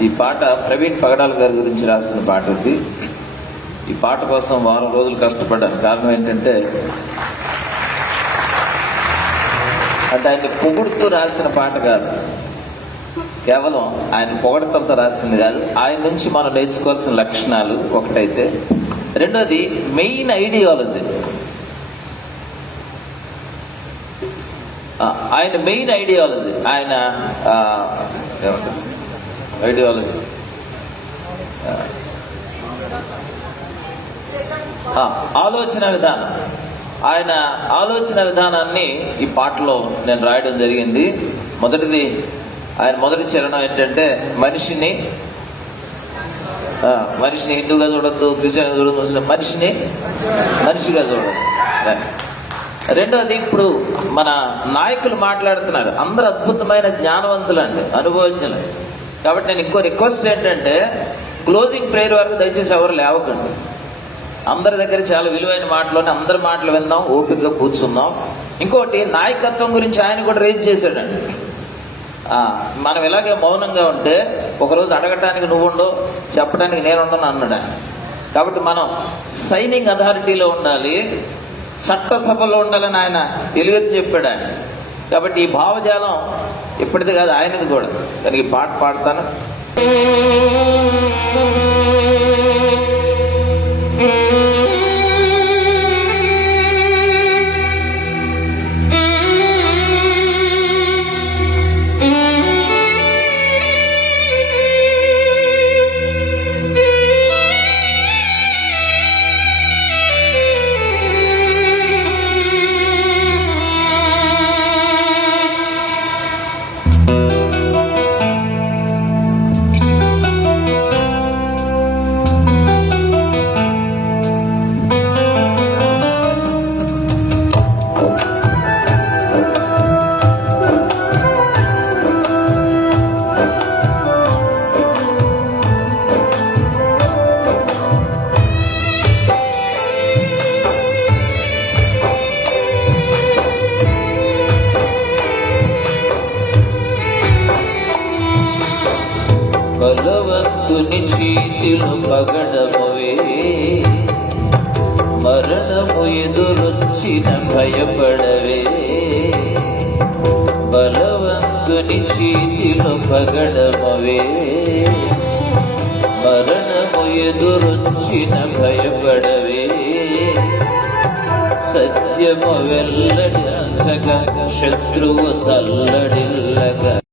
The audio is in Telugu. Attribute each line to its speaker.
Speaker 1: ఈ పాట ప్రవీణ్ పగడాల గారి గురించి రాసిన పాట ఇది ఈ పాట కోసం వారం రోజులు కష్టపడ్డాను. కారణం ఏంటంటే అంటే ఆయన పొగుడుతూ రాసిన పాట కాదు. కేవలం ఆయన పొగడతలతో రాసింది కాదు. ఆయన నుంచి మనం నేర్చుకోవాల్సిన లక్షణాలు ఒకటైతే రెండోది మెయిన్ ఐడియాలజీ. ఆయన మెయిన్ ఐడియాలజీ. ఆయన ఐడియాలజీ ఆలోచన విధానం. ఆయన ఆలోచన విధానాన్ని ఈ పాటలో నేను రాయడం జరిగింది. మొదటిది ఆయన మొదటి చరణం ఏంటంటే మనిషిని మనిషిని హిందూగా చూడొద్దు క్రిస్టియన్ చూడదు ముస్లిం మనిషిని మనిషిగా చూడద్దు. రెండోది ఇప్పుడు మన నాయకులు మాట్లాడుతున్నారు. అందరూ అద్భుతమైన జ్ఞానవంతులు అండి అనుభవజ్ఞులు. కాబట్టి నేను ఇంకో రిక్వెస్ట్ ఏంటంటే క్లోజింగ్ ప్రేయర్ వరకు దయచేసి ఎవరు లేవకండి. అందరి దగ్గర చాలా విలువైన మాటలోనే అందరి మాటలు విందాం ఓపికగా కూర్చుందాం. ఇంకోటి నాయకత్వం గురించి ఆయన కూడా రేజ్ చేశాడండి. మనం ఇలాగే మౌనంగా ఉంటే ఒకరోజు అడగటానికి నువ్వుండో చెప్పడానికి నేనుండను అన్నాడు కాబట్టి మనం సైనింగ్ అథారిటీలో ఉండాలి చట్టసభలో ఉండాలని ఆయన తెలియదు చెప్పాడు ఆయన. కాబట్టి ఈ భావజాలం ఇప్పటిది కాదు ఆయనది కూడా. దానికి పాట పాడతాను. బలవంతుని చేతిలో పగడమువే. మరణము ఎదురొచ్చిన భయపడవే. బలవంతుని చేతిలో పగడమువే. మరణము ఎదురొచ్చిన భయపడవే. సత్యము వెల్లడి అంతగా శత్రువు తల్లడిల్లగా.